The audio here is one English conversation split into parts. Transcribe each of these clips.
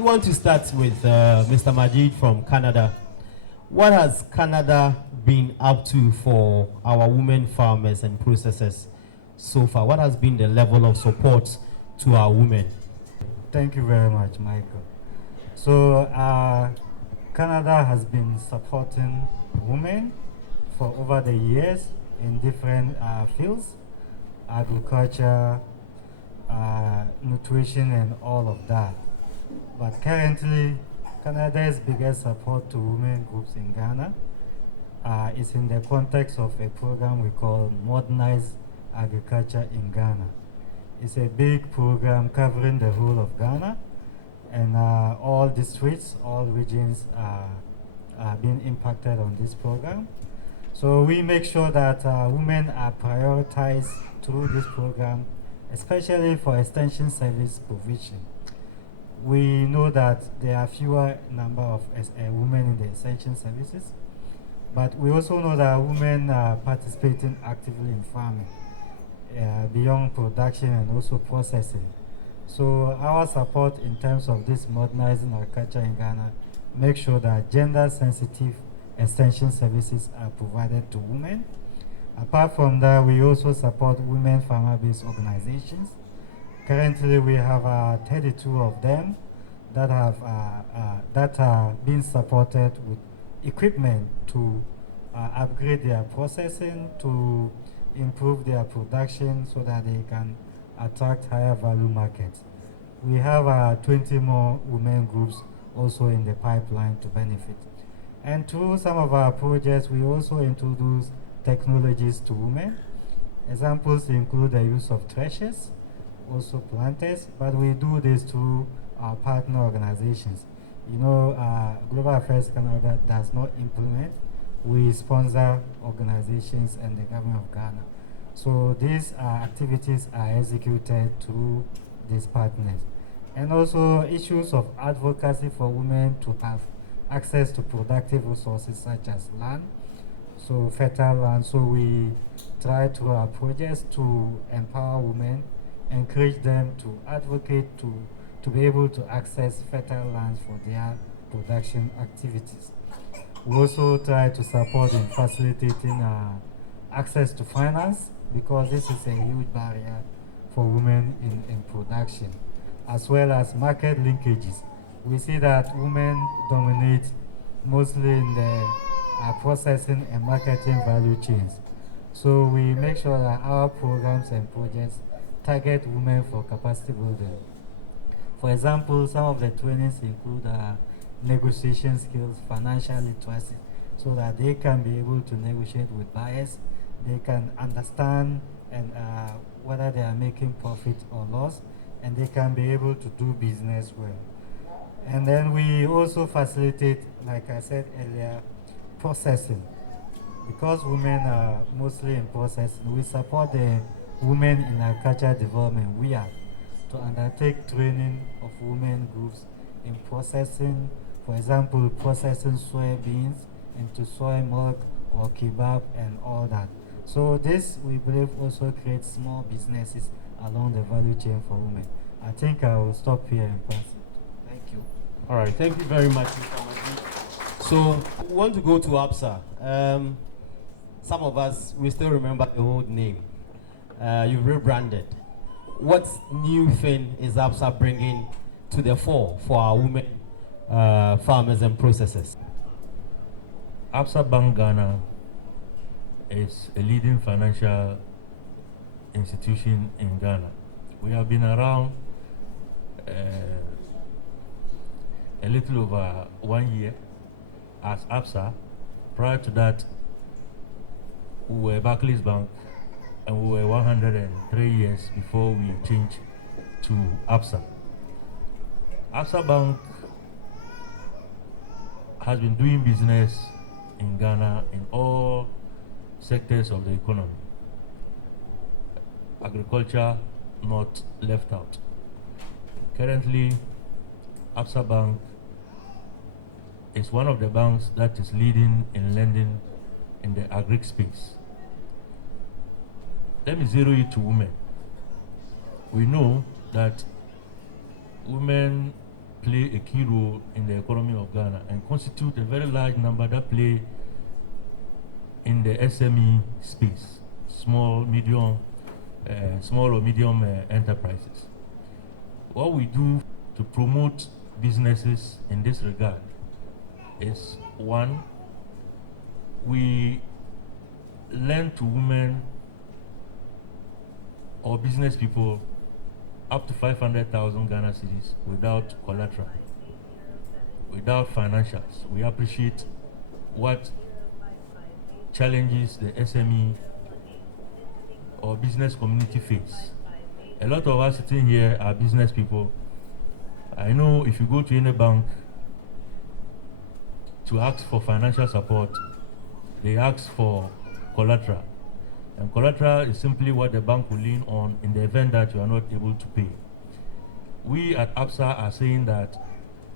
we want to start with Mr. Majid from Canada. What has Canada been up to for our women farmers and processors so far? What has been the level of support to our women? Thank you very much, Michael. So Canada has been supporting women for over the years in different fields, agriculture, nutrition, and all of that. But currently, Canada's biggest support to women groups in Ghana is in the context of a program we call Modernized Agriculture in Ghana. It's a big program covering the whole of Ghana, and all districts, all regions are being impacted on this program. So we make sure that women are prioritized through this program, especially for extension service provision. We know that there are fewer number of women in the extension services, but we also know that women are participating actively in farming, beyond production and also processing. So our support in terms of this modernizing agriculture in Ghana make sure that gender-sensitive extension services are provided to women. Apart from that, we also support women farmer-based organizations. Currently, we have 32 of them that are being supported with equipment to upgrade their processing, to improve their production so that they can attract higher value markets. We have 20 more women groups also in the pipeline to benefit. And through some of our projects, we also introduce technologies to women. Examples include the use of threshers, also planters, but we do this through our partner organizations. You know, Global Affairs Canada does not implement. We sponsor organizations and the government of Ghana. So these activities are executed through these partners. And also issues of advocacy for women to have access to productive resources such as land, so fertile land. So we try through our projects to empower women, encourage them to advocate to be able to access fertile lands for their production activities. We also try to support in facilitating access to finance, because this is a huge barrier for women in production, as well as market linkages. We see that women dominate mostly in the processing and marketing value chains. So we make sure that our programs and projects target women for capacity building. For example, some of the trainings include negotiation skills, financial literacy, so that they can be able to negotiate with buyers. They can understand and whether they are making profit or loss, and they can be able to do business well. And then we also facilitate, like I said earlier, processing. Because women are mostly in processing, we support the Women in Agriculture Development, WIAD, to undertake training of women groups in processing, for example, processing soybeans into soy milk or kebab and all that. So this, we believe, also creates small businesses along the value chain for women. I think I will stop here and pass it. Thank you. All right, thank you very much, Mr. Majid. So we want to go to ABSA. Some of us, we still remember the old name. You've rebranded. What new thing is ABSA bringing to the fore for our women farmers and processors? ABSA Bank Ghana is a leading financial institution in Ghana. We have been around a little over 1 year as ABSA. Prior to that, we were Barclays Bank, and we were 103 years before we changed to ABSA. ABSA Bank has been doing business in Ghana in all sectors of the economy. Agriculture not left out. Currently, ABSA Bank is one of the banks that is leading in lending in the agri space. Let me zero it to women. We know that women play a key role in the economy of Ghana and constitute a very large number that play in the SME space, small or medium enterprises. What we do to promote businesses in this regard is, one, we lend to women or business people up to 500,000 Ghana cedis without collateral, without financials. We appreciate what challenges the SME or business community face. A lot of us sitting here are business people. I know if you go to any bank to ask for financial support, they ask for collateral. And collateral is simply what the bank will lean on in the event that you are not able to pay. We at ABSA are saying that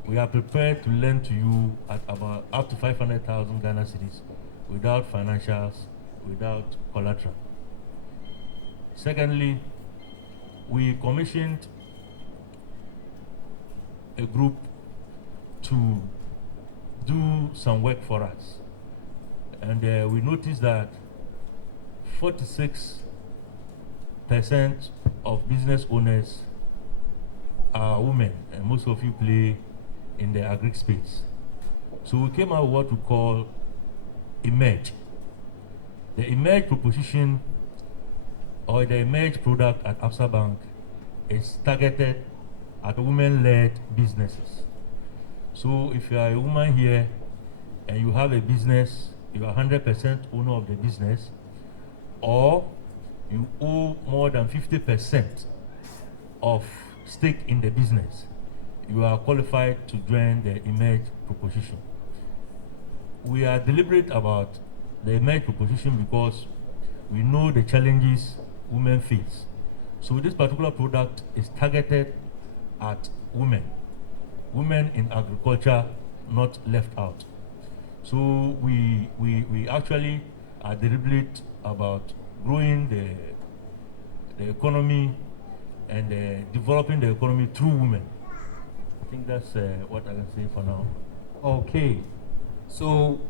we are prepared to lend to you at about up to 500,000 Ghana cedis without financials, without collateral. Secondly, we commissioned a group to do some work for us. And we noticed that 46% of business owners are women, and most of you play in the agri space. So we came out with what we call Emerge. The Emerge proposition or the Emerge product at ABSA Bank is targeted at women-led businesses. So if you are a woman here and you have a business, you are 100% owner of the business, or you owe more than 50% of stake in the business, you are qualified to join the Emerge proposition. We are deliberate about the Emerge proposition because we know the challenges women face. So this particular product is targeted at women in agriculture, not left out. So we actually are deliberate about growing the economy and developing the economy through women. I think that's what I can say for now. Okay, so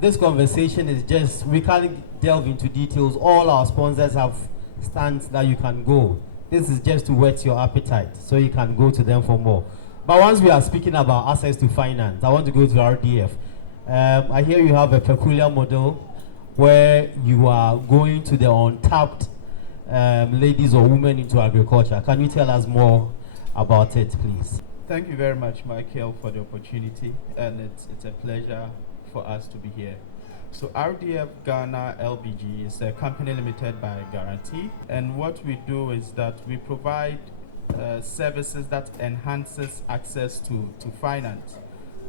this conversation is just, we can't delve into details. All our sponsors have stands that you can go. This is just to whet your appetite so you can go to them for more. But once we are speaking about access to finance, I want to go to RDF. I hear you have a peculiar model where you are going to the untapped ladies or women into agriculture. Can you tell us more about it, please? Thank you very much, Michael, for the opportunity, and it's a pleasure for us to be here. So RDF Ghana LBG is a company limited by guarantee, and what we do is that we provide services that enhances access to finance.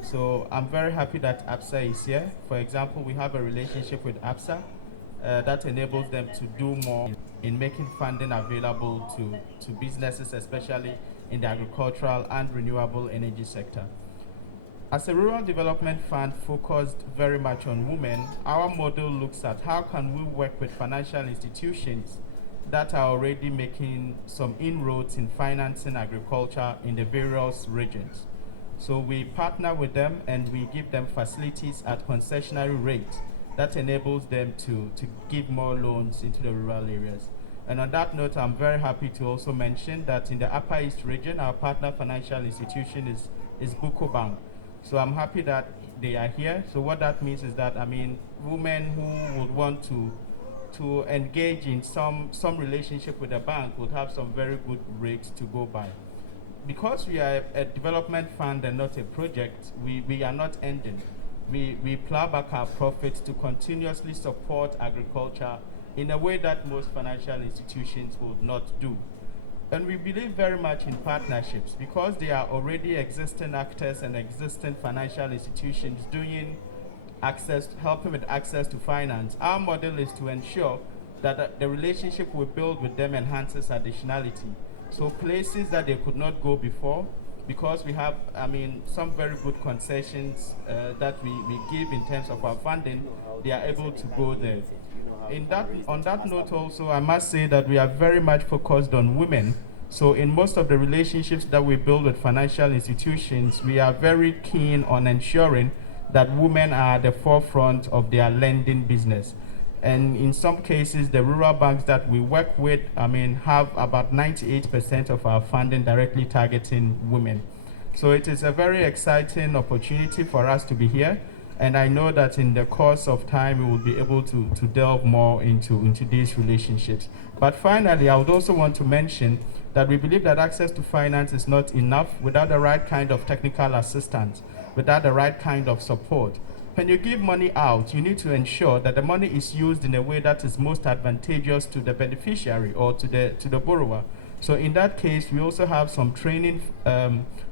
So I'm very happy that ABSA is here. For example, we have a relationship with ABSA that enables them to do more in making funding available to businesses, especially in the agricultural and renewable energy sector. As a rural development fund focused very much on women, our model looks at how can we work with financial institutions that are already making some inroads in financing agriculture in the various regions. So we partner with them and we give them facilities at concessionary rates that enables them to give more loans into the rural areas. And on that note, I'm very happy to also mention that in the Upper East region, our partner financial institution is Buko Bank. So I'm happy that they are here. So what that means is that, I mean, women who would want to engage in some relationship with the bank would have some very good rates to go by. Because we are a development fund and not a project, we are not ending. We plow back our profits to continuously support agriculture in a way that most financial institutions would not do. And we believe very much in partnerships because they are already existing actors and existing financial institutions doing helping with access to finance. Our model is to ensure that the relationship we build with them enhances additionality. So places that they could not go before, because we have, I mean, some very good concessions that we give in terms of our funding, they are able to go there. On that note also, I must say that we are very much focused on women. So in most of the relationships that we build with financial institutions, we are very keen on ensuring that women are at the forefront of their lending business. And in some cases, the rural banks that we work with, have about 98% of our funding directly targeting women. So it is a very exciting opportunity for us to be here. And I know that in the course of time, we will be able to delve more into these relationships. But finally, I would also want to mention that we believe that access to finance is not enough without the right kind of technical assistance, without the right kind of support. When you give money out, you need to ensure that the money is used in a way that is most advantageous to the beneficiary or to the borrower. So in that case, we also have some training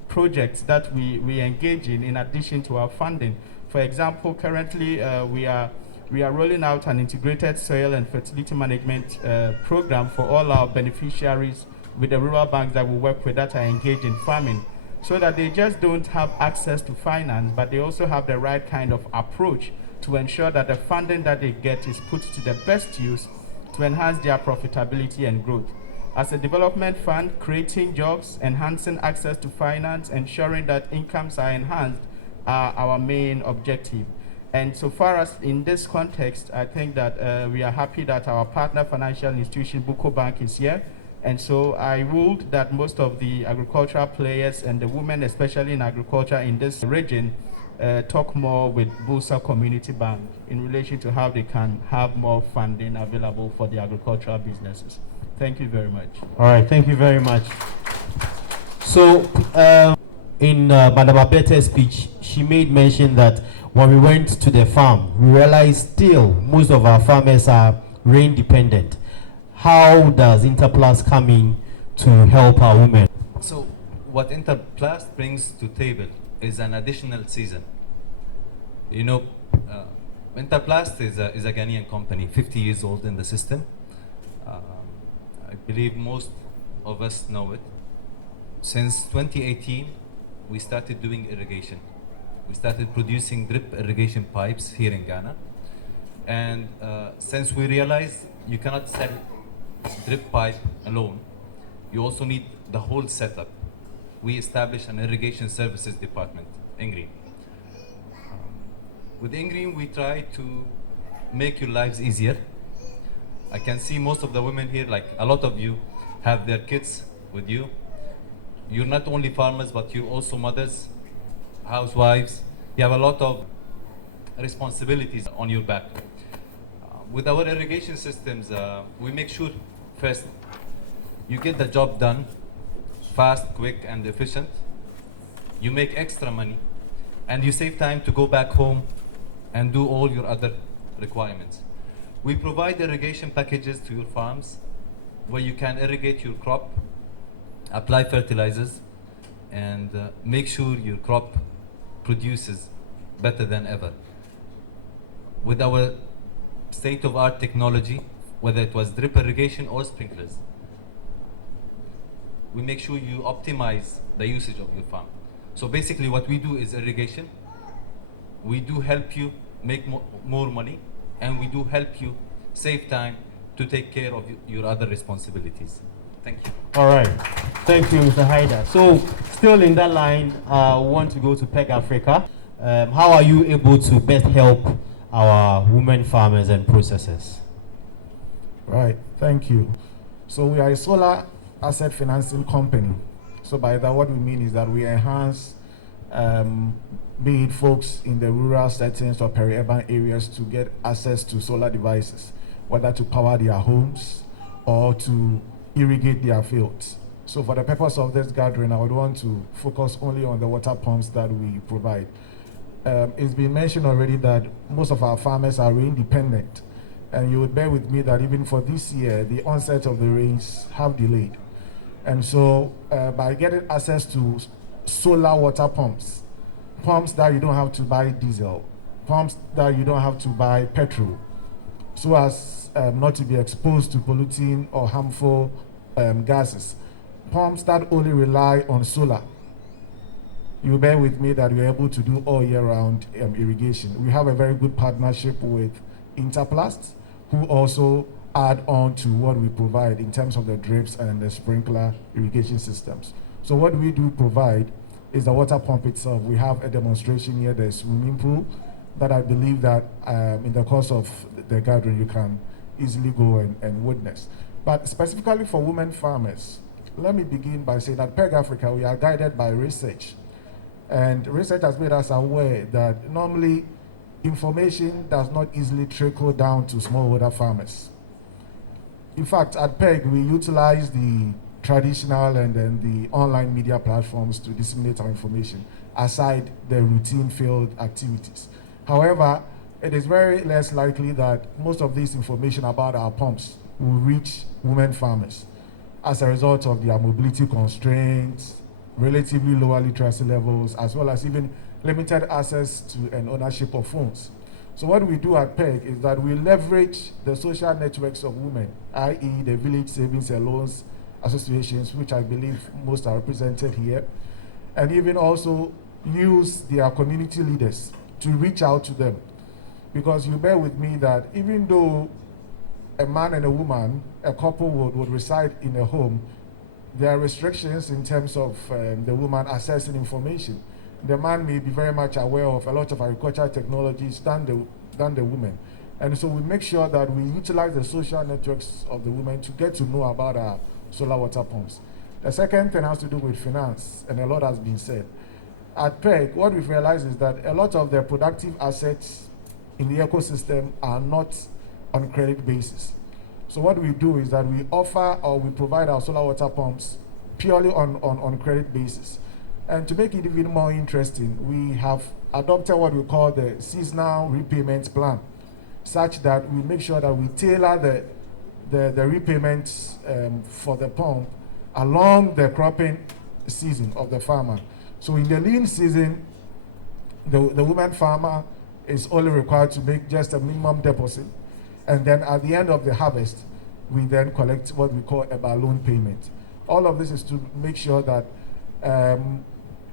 projects that we engage in addition to our funding. For example, currently we are rolling out an integrated soil and fertility management program for all our beneficiaries with the rural banks that we work with that are engaged in farming, so that they just don't have access to finance, but they also have the right kind of approach to ensure that the funding that they get is put to the best use to enhance their profitability and growth. As a development fund, creating jobs, enhancing access to finance, ensuring that incomes are enhanced are our main objective. And so far as in this context, I think that we are happy that our partner financial institution, Buko Bank, is here. And so I ruled that most of the agricultural players and the women, especially in agriculture in this region, talk more with Busa Community Bank in relation to how they can have more funding available for the agricultural businesses. Thank you very much. All right, thank you very much. So in Madam Abete's speech, she made mention that when we went to the farm, we realized still most of our farmers are rain dependent. How does INTERPLAST come in to help our women? So what INTERPLAST brings to table is an additional season. You know, INTERPLAST is a Ghanaian company, 50 years old in the system. I believe most of us know it. Since 2018, we started doing irrigation. We started producing drip irrigation pipes here in Ghana. And since we realized you cannot sell drip pipe alone, you also need the whole setup. We established an irrigation services department, INGREEN. With INGREEN, we try to make your lives easier. I can see most of the women here, like a lot of you, have their kids with you. You're not only farmers, but you're also mothers, housewives. You have a lot of responsibilities on your back. With our irrigation systems, we make sure first you get the job done fast, quick, and efficient. You make extra money, and you save time to go back home and do all your other requirements. We provide irrigation packages to your farms where you can irrigate your crop, apply fertilizers, and make sure your crop produces better than ever. With our state-of-art technology, whether it was drip irrigation or sprinklers, we make sure you optimize the usage of your farm. So basically what we do is irrigation. We do help you make more money, and we do help you save time to take care of your other responsibilities. Thank you. All right. Thank you, Mr. Haida. So still in that line, I want to go to PEG Africa. How are you able to best help our women farmers and processors? Right, thank you. So we are a solar asset financing company. So by that, what we mean is that we enhance, be it folks in the rural settings or peri-urban areas, to get access to solar devices, whether to power their homes or to irrigate their fields. So for the purpose of this gathering, I would want to focus only on the water pumps that we provide. It's been mentioned already that most of our farmers are rain dependent, and you would bear with me that even for this year, the onset of the rains have delayed. And so by getting access to solar water pumps, pumps that you don't have to buy diesel, pumps that you don't have to buy petrol, so as not to be exposed to polluting or harmful gases, pumps that only rely on solar, you bear with me that we're able to do all year round irrigation. We have a very good partnership with INTERPLAST, who also add on to what we provide in terms of the drips and the sprinkler irrigation systems. So what we do provide is the water pump itself. We have a demonstration here, the swimming pool, that I believe that in the course of the gathering you can easily go and witness. But specifically for women farmers, let me begin by saying that PEG Africa, we are guided by research. And research has made us aware that normally information does not easily trickle down to smallholder farmers. In fact, at PEG, we utilize the traditional and then the online media platforms to disseminate our information, aside the routine field activities. However, it is very less likely that most of this information about our pumps will reach women farmers as a result of their mobility constraints, relatively lower literacy levels, as well as even limited access to and ownership of phones. So what we do at PEG is that we leverage the social networks of women, i.e. the village savings and loans associations, which I believe most are represented here, and even also use their community leaders to reach out to them. Because you bear with me that even though a man and a woman, a couple would reside in a home, there are restrictions in terms of the woman accessing information. The man may be very much aware of a lot of agricultural technologies than the women. And so we make sure that we utilize the social networks of the women to get to know about our solar water pumps. The second thing has to do with finance, and a lot has been said. At PEG, what we've realized is that a lot of the productive assets in the ecosystem are not on credit basis. So what we do is that we offer or we provide our solar water pumps purely on credit basis. And to make it even more interesting, we have adopted what we call the seasonal repayment plan, such that we make sure that we tailor the repayments for the pump along the cropping season of the farmer. So in the lean season, the woman farmer is only required to make just a minimum deposit. And then at the end of the harvest, we then collect what we call a balloon payment. All of this is to make sure that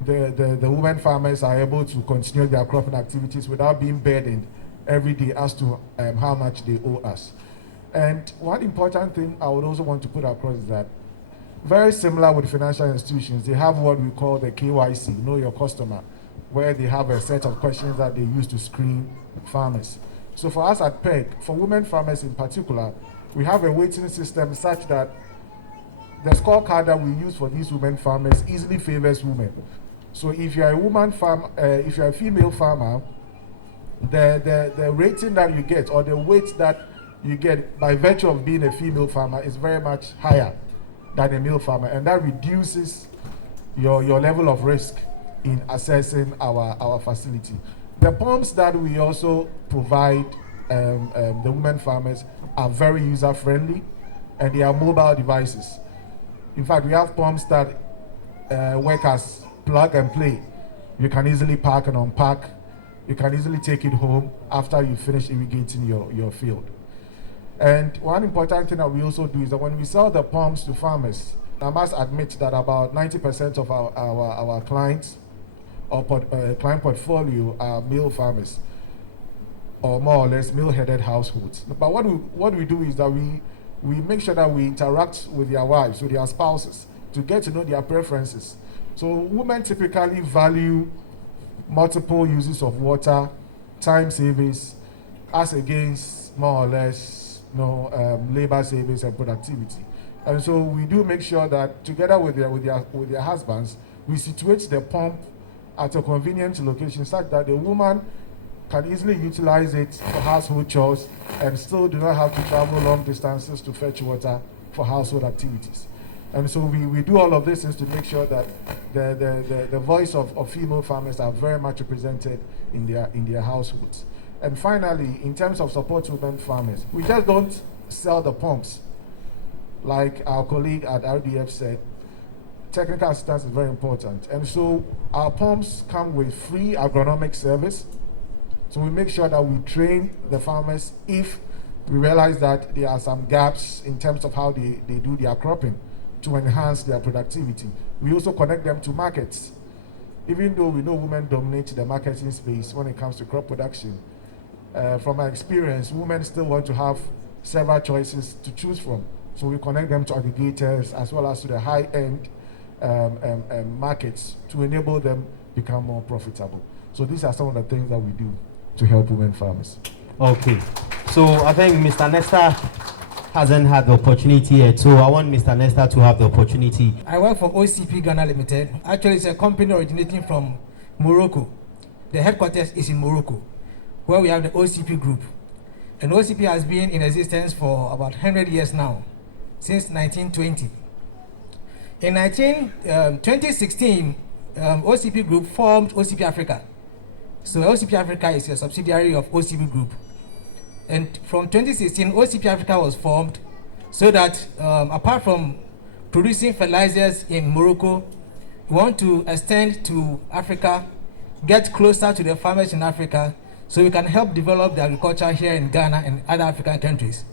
the women farmers are able to continue their cropping activities without being burdened every day as to how much they owe us. And one important thing I would also want to put across is that very similar with financial institutions, they have what we call the KYC, Know Your Customer, where they have a set of questions that they use to screen farmers. So for us at PEG, for women farmers in particular, we have a weighting system such that the scorecard that we use for these women farmers easily favors women. So if you're a woman farm, if you're a female farmer, the rating that you get or the weight that you get by virtue of being a female farmer is very much higher than a male farmer, and that reduces your level of risk in assessing our facility. The pumps that we also provide the women farmers are very user-friendly, and they are mobile devices. In fact, we have pumps that work as plug and play. You can easily pack and unpack. You can easily take it home after you finish irrigating your field. And one important thing that we also do is that when we sell the pumps to farmers, I must admit that about 90% of our clients or client portfolio are male farmers, or more or less male-headed households. But what we do is that we make sure that we interact with their wives, with their spouses, to get to know their preferences. So women typically value multiple uses of water, time savings, as against more or less labor savings and productivity. And so we do make sure that together with their husbands, we situate the pump at a convenient location such that the woman can easily utilize it for household chores and still do not have to travel long distances to fetch water for household activities. And so we do all of this is to make sure that the voice of female farmers are very much represented in their households. And finally, in terms of support to women farmers, we just don't sell the pumps. Like our colleague at RDF said, technical assistance is very important. And so our pumps come with free agronomic service. So we make sure that we train the farmers if we realize that there are some gaps in terms of how they do their cropping to enhance their productivity. We also connect them to markets. Even though we know women dominate the marketing space when it comes to crop production, from my experience, women still want to have several choices to choose from. So we connect them to aggregators as well as to the high-end markets to enable them become more profitable. So these are some of the things that we do to help women farmers. Okay. So I think Mr. Nesta hasn't had the opportunity yet. So I want Mr. Nesta to have the opportunity. I work for OCP Ghana Limited. Actually, it's a company originating from Morocco. The headquarters is in Morocco, where we have the OCP group. And OCP has been in existence for about 100 years now, since 1920. In 2016, OCP Group formed OCP Africa. So OCP Africa is a subsidiary of OCP Group. And from 2016, OCP Africa was formed so that apart from producing fertilizers in Morocco, we want to extend to Africa, get closer to the farmers in Africa, so we can help develop the agriculture here in Ghana and other African countries.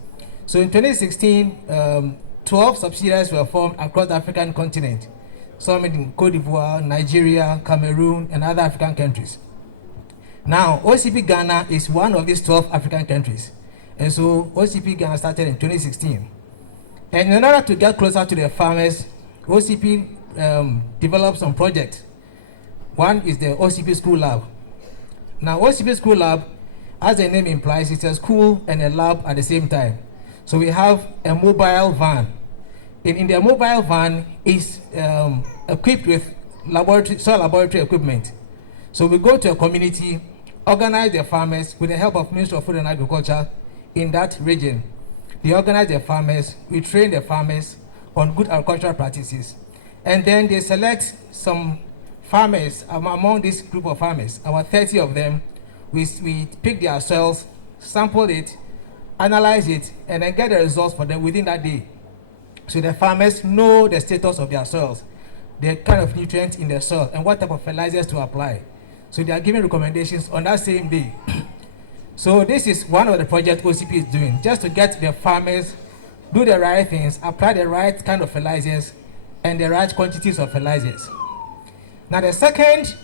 So in 2016, 12 subsidiaries were formed across the African continent, some in Cote d'Ivoire, Nigeria, Cameroon, and other African countries. Now, OCP Ghana is one of these 12 African countries. And so OCP Ghana started in 2016. And in order to get closer to the farmers, OCP developed some projects. One is the OCP School Lab. Now, OCP School Lab, as the name implies, it's a school and a lab at the same time. So we have a mobile van. In the mobile van is equipped with soil laboratory equipment. So we go to a community, organize the farmers with the help of Ministry of Food and Agriculture in that region. They organize the farmers, we train the farmers on good agricultural practices. And then they select some farmers among this group of farmers, about 30 of them. We pick their soils, sample it, analyze it, and then get the results for them within that day. So the farmers know the status of their soils, the kind of nutrients in their soil, and what type of fertilizers to apply. So they are giving recommendations on that same day. So this is one of the projects OCP is doing, just to get the farmers do the right things, apply the right kind of fertilizers, and the right quantities of fertilizers. Now the second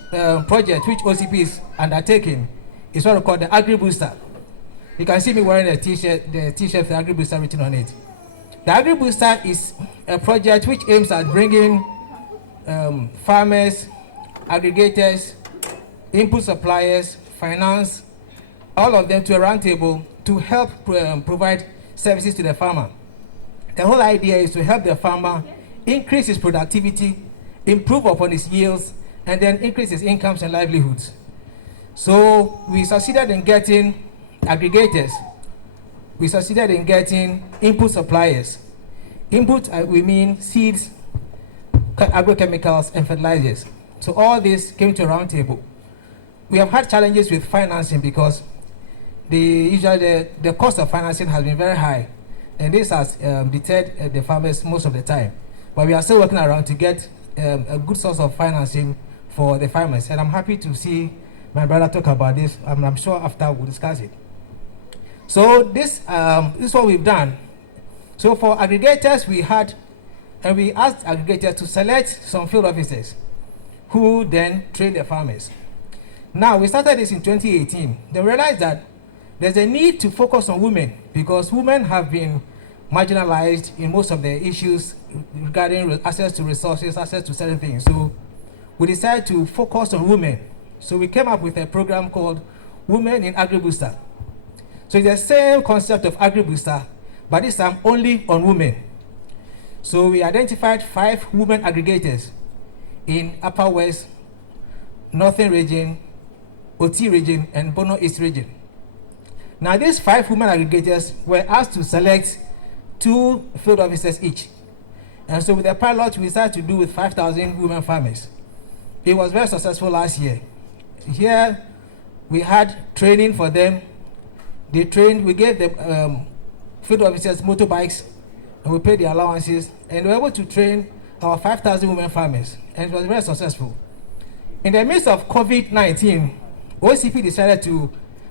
project which OCP is undertaking is what we call the Agri Booster. You can see me wearing the t-shirt with the Agri Booster written on it. The Agri Booster is a project which aims at bringing farmers, aggregators, input suppliers, finance, all of them to a round table to help provide services to the farmer. The whole idea is to help the farmer increase his productivity, improve upon his yields, and then increase his incomes and livelihoods. So we succeeded in getting aggregators. We succeeded in getting input suppliers. Input, we mean seeds, agrochemicals, and fertilizers. So all this came to a round table. We have had challenges with financing because the cost of financing has been very high, and this has deterred the farmers most of the time. But we are still working around to get a good source of financing for the farmers, and I'm happy to see my brother talk about this. I'm sure after we'll discuss it. So this is what we've done. So for aggregators, we asked aggregators to select some field officers who then train the farmers. Now, we started this in 2018. They realized that there's a need to focus on women because women have been marginalized in most of the issues regarding access to resources, access to certain things. So we decided to focus on women. So we came up with a program called Women in Agri Booster. So it's the same concept of Agri Booster, but this time only on women. So we identified 5 women aggregators in Upper West, Northern Region, OT Region, and Bono East Region. Now these 5 women aggregators were asked to select 2 field officers each. And so with the pilot, we started to do with 5,000 women farmers. It was very successful last year. Here we had training for them. They trained, we gave them field officers motorbikes, and we paid their allowances, and we were able to train our 5,000 women farmers, and it was very successful. In the midst of COVID-19, OCP decided to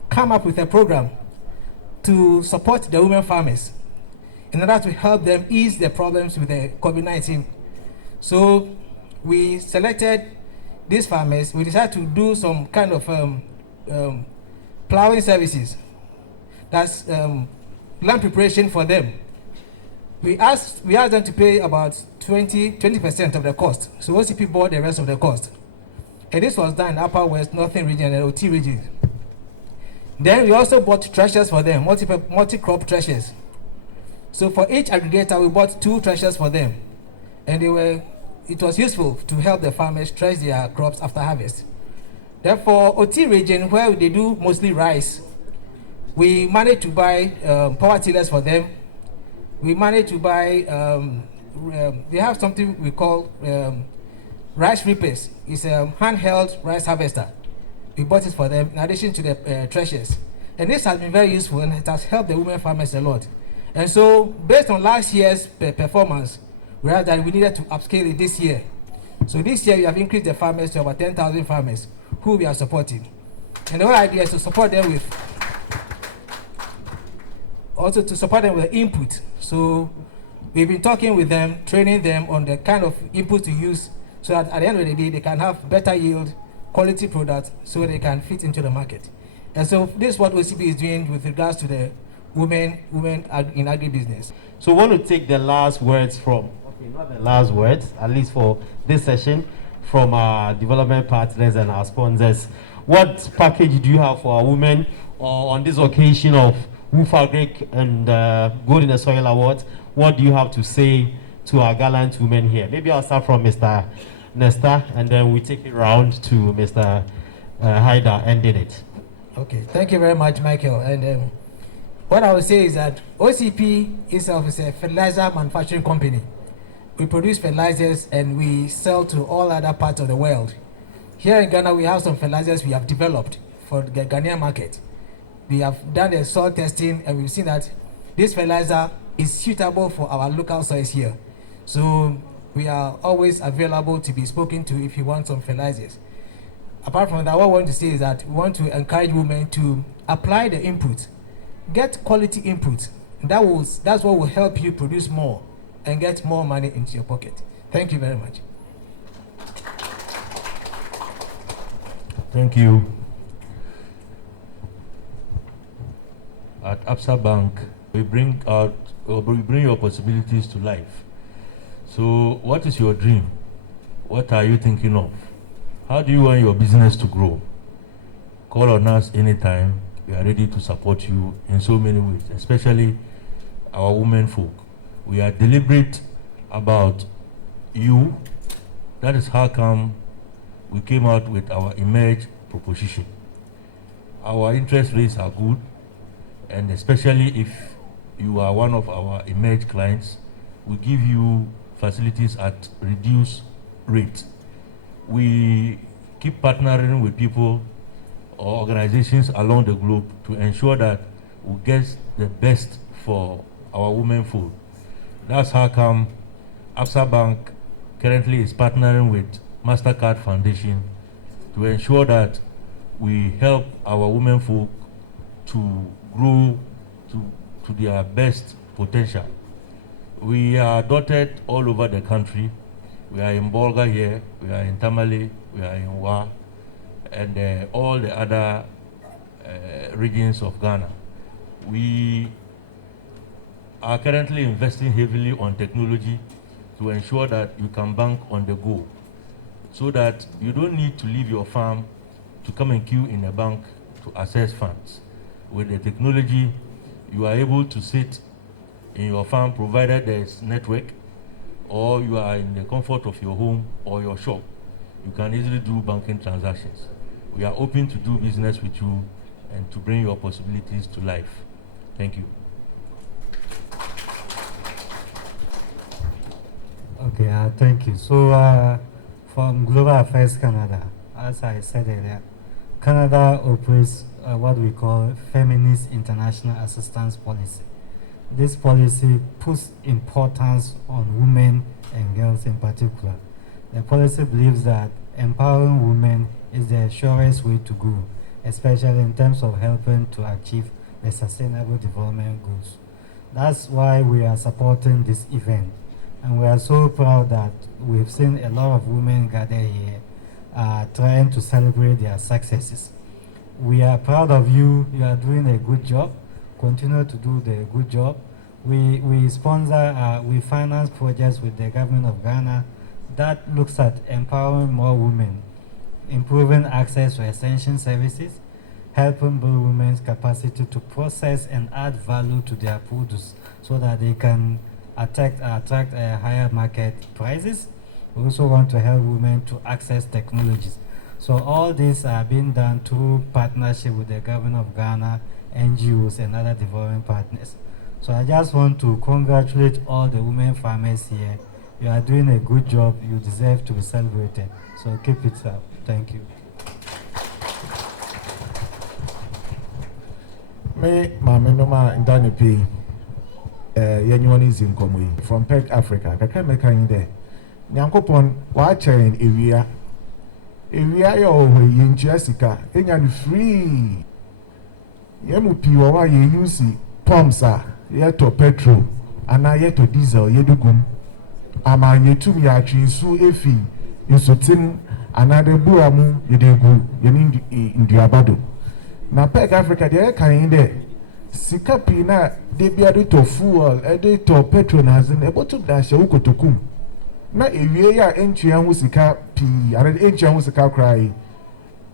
come up with a program to support the women farmers in order to help them ease the problems with the COVID-19. So we selected these farmers. We decided to do some kind of plowing services. That's land preparation for them. We asked them to pay about 20% of the cost. So OCP bought the rest of the cost. And this was done in Upper West, Northern region, and OT region. Then we also bought threshers for them, multi-crop threshers. So for each aggregator, we bought 2 threshers for them. And it was useful to help the farmers thresh their crops after harvest. Therefore, OT region, where they do mostly rice, we managed to buy power tillers for them. We managed to buy, they have something we call rice reapers. It's a handheld rice harvester. We bought it for them in addition to the threshers. And this has been very useful, and it has helped the women farmers a lot. And so, based on last year's performance, we realized that we needed to upscale it this year. So this year we have increased the farmers to about 10,000 farmers who we are supporting. And the whole idea is to support them with, also to support them with input. So we've been talking with them, training them on the kind of input to use, so that at the end of the day they can have better yield, quality products, so they can fit into the market. And so this is what OCP is doing with regards to the women in agribusiness. So I want to take the last words from, okay, not the last words, at least for this session, from our development partners and our sponsors. What package do you have for our women on this occasion of WOFAGRIC and Gold in the Soil Awards? What do you have to say to our gallant women here? Maybe I'll start from Mr. Nesta, and then we take it round to Mr. Haida ending it. Okay, thank you very much, Michael. And what I would say is that OCP itself is a fertilizer manufacturing company. We produce fertilizers and we sell to all other parts of the world. Here in Ghana, we have some fertilizers we have developed for the Ghanaian market. We have done the soil testing and we've seen that this fertilizer is suitable for our local soils here. So we are always available to be spoken to if you want some fertilizers. Apart from that, what I want to say is that we want to encourage women to apply the input, get quality input. That's what will help you produce more and get more money into your pocket. Thank you very much. Thank you. At ABSA Bank, we bring your possibilities to life. So what is your dream? What are you thinking of? How do you want your business to grow? Call on us anytime. We are ready to support you in so many ways, especially our women folk. We are deliberate about you. That is how come we came out with our Emerge proposition. Our interest rates are good, and especially if you are one of our Emerge clients, we give you facilities at reduced rate. We keep partnering with people or organizations along the globe to ensure that we get the best for our women folk. That's how come ABSA Bank currently is partnering with MasterCard Foundation to ensure that we help our women folk to grow to their best potential. We are dotted all over the country. We are in Bolga here, we are in Tamale, we are in Wa, and all the other regions of Ghana. We are currently investing heavily on technology to ensure that you can bank on the go, so that you don't need to leave your farm to come and queue in a bank to access funds. With the technology, you are able to sit in your farm, provided there is network, or you are in the comfort of your home or your shop. You can easily do banking transactions. We are open to do business with you and to bring your possibilities to life. Thank you. Okay, thank you. So from Global Affairs Canada, as I said earlier, Canada operates what we call Feminist International Assistance Policy. This policy puts importance on women and girls in particular. The policy believes that empowering women is the surest way to go, especially in terms of helping to achieve the Sustainable Development Goals. That's why we are supporting this event. And we are so proud that we've seen a lot of women gather here trying to celebrate their successes. We are proud of you. You are doing a good job. continue to do the good job. We sponsor, we finance projects with the government of Ghana that looks at empowering more women, improving access to essential services, helping build women's capacity to process and add value to their produce so that they can attract higher market prices. We also want to help women to access technologies. So all these are being done through partnership with the government of Ghana, NGOs, and other development partners. So I just want to congratulate all the women farmers here. You are doing a good job. You deserve to be celebrated. So keep it up. Thank you. Me, Mama Noma Ndanipi, Yenyoni Zinkomwe from PEG Africa. Kakameka in there. Nyankopon, watching area yo in Jessica, Enyan free. Yemupi wa ye yusi pumps yeto petrol, ana yeto diesel yedugum. Ama yetum ya chinsu efi yusutin anade buramu yedegu yenin indiabado. Na PEG Africa de kan de sika pi na de bia de to fuel de to petrol na zin ebotu da she ukotokum na ewie ya entua hu sika pi are entua hu sika krai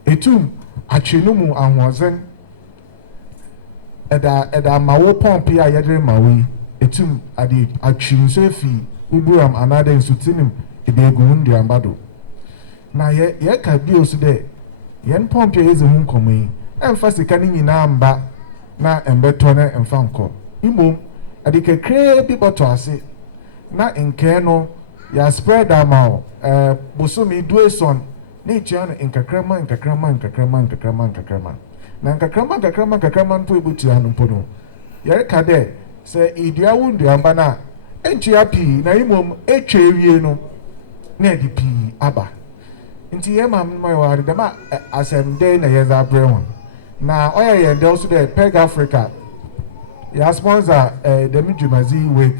etum atwenu mu ahozen eda mawo pump ya yedre mawi etum ade atwinso efi uburam anade nsutinim edegu ndi ambado na ye ka bi osu de yen pump ya eze hu nkomyi emfa sika ni nyina amba na embeto na emfa nko imom adikekre bi boto ase na nke no ya spread amount bosumi dueson ni chiano nkakrama na nkakrama npo ebutu anu mpo no yare ka de se idua wundu amba na enchia pi na imom etwa ewie no na edi pi aba nti ye mam no wa de ma asem de na ye za bre won na oya ye de also the PEG Africa ya sponsor the Mijumazi with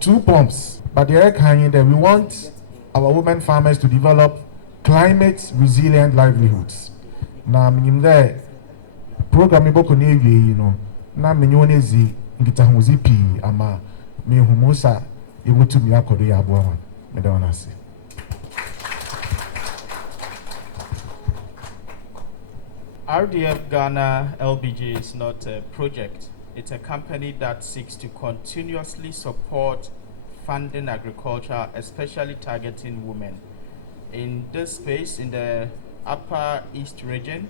2 pumps, but the kind that we want our women farmers to develop climate resilient livelihoods. Na minim there program iboko ne you know na minyone zi ngita hozi pi ama me humusa yebutu mi akodo ya abo wan me da wana se. RDF Ghana LBG is not a project. It's a company that seeks to continuously support funding agriculture, especially targeting women. In this space, in the Upper East region,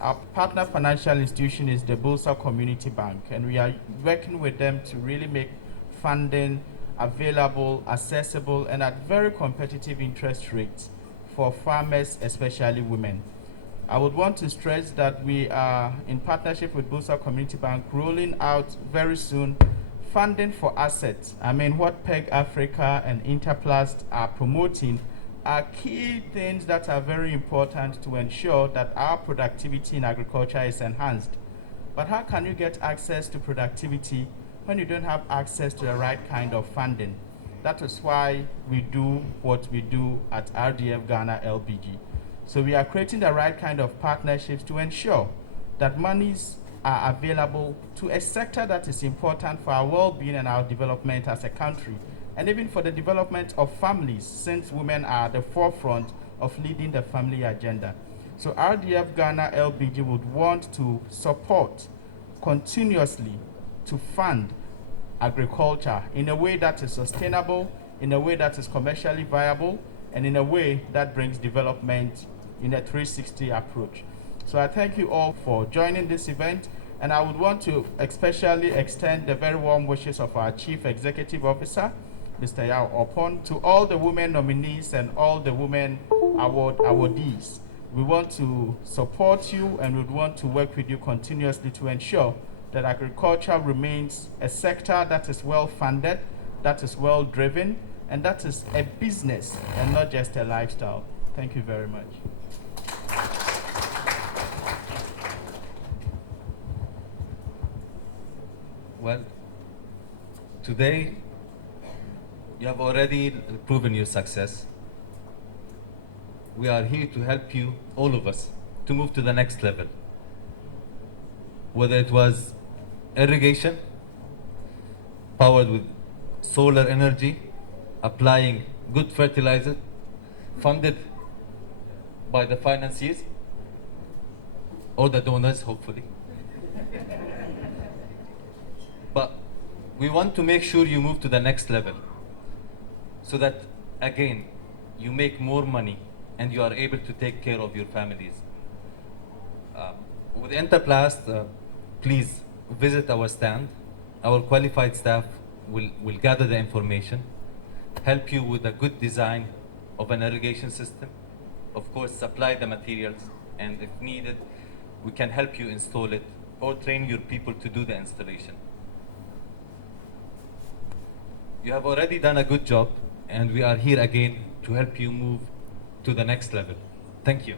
our partner financial institution is the Bulsa Community Bank, and we are working with them to really make funding available, accessible, and at very competitive interest rates for farmers, especially women. I would want to stress that we are in partnership with Bulsa Community Bank rolling out very soon funding for assets. I mean, what PEG Africa and INTERPLAST are promoting are key things that are very important to ensure that our productivity in agriculture is enhanced. But how can you get access to productivity when you don't have access to the right kind of funding? That is why we do what we do at RDF Ghana LBG. So we are creating the right kind of partnerships to ensure that monies are available to a sector that is important for our well-being and our development as a country, and even for the development of families, since women are at the forefront of leading the family agenda. So RDF Ghana LBG would want to support continuously to fund agriculture in a way that is sustainable, in a way that is commercially viable, and in a way that brings development in a 360 approach. So I thank you all for joining this event, and I would want to especially extend the very warm wishes of our Chief Executive Officer, Mr. Yao Opon, to all the women nominees and all the women awardees. We want to support you and we want to work with you continuously to ensure that agriculture remains a sector that is well funded, that is well driven, and that is a business and not just a lifestyle. Thank you very much. Well, today you have already proven your success. We are here to help you, all of us, to move to the next level. Whether it was irrigation, powered with solar energy, applying good fertilizer, funded by the financiers or the donors, hopefully. But we want to make sure you move to the next level so that, again, you make more money and you are able to take care of your families. With INTERPLAST, please visit our stand. Our qualified staff will gather the information, help you with a good design of an irrigation system, of course supply the materials, and if needed, we can help you install it or train your people to do the installation. You have already done a good job, and we are here again to help you move to the next level. Thank you.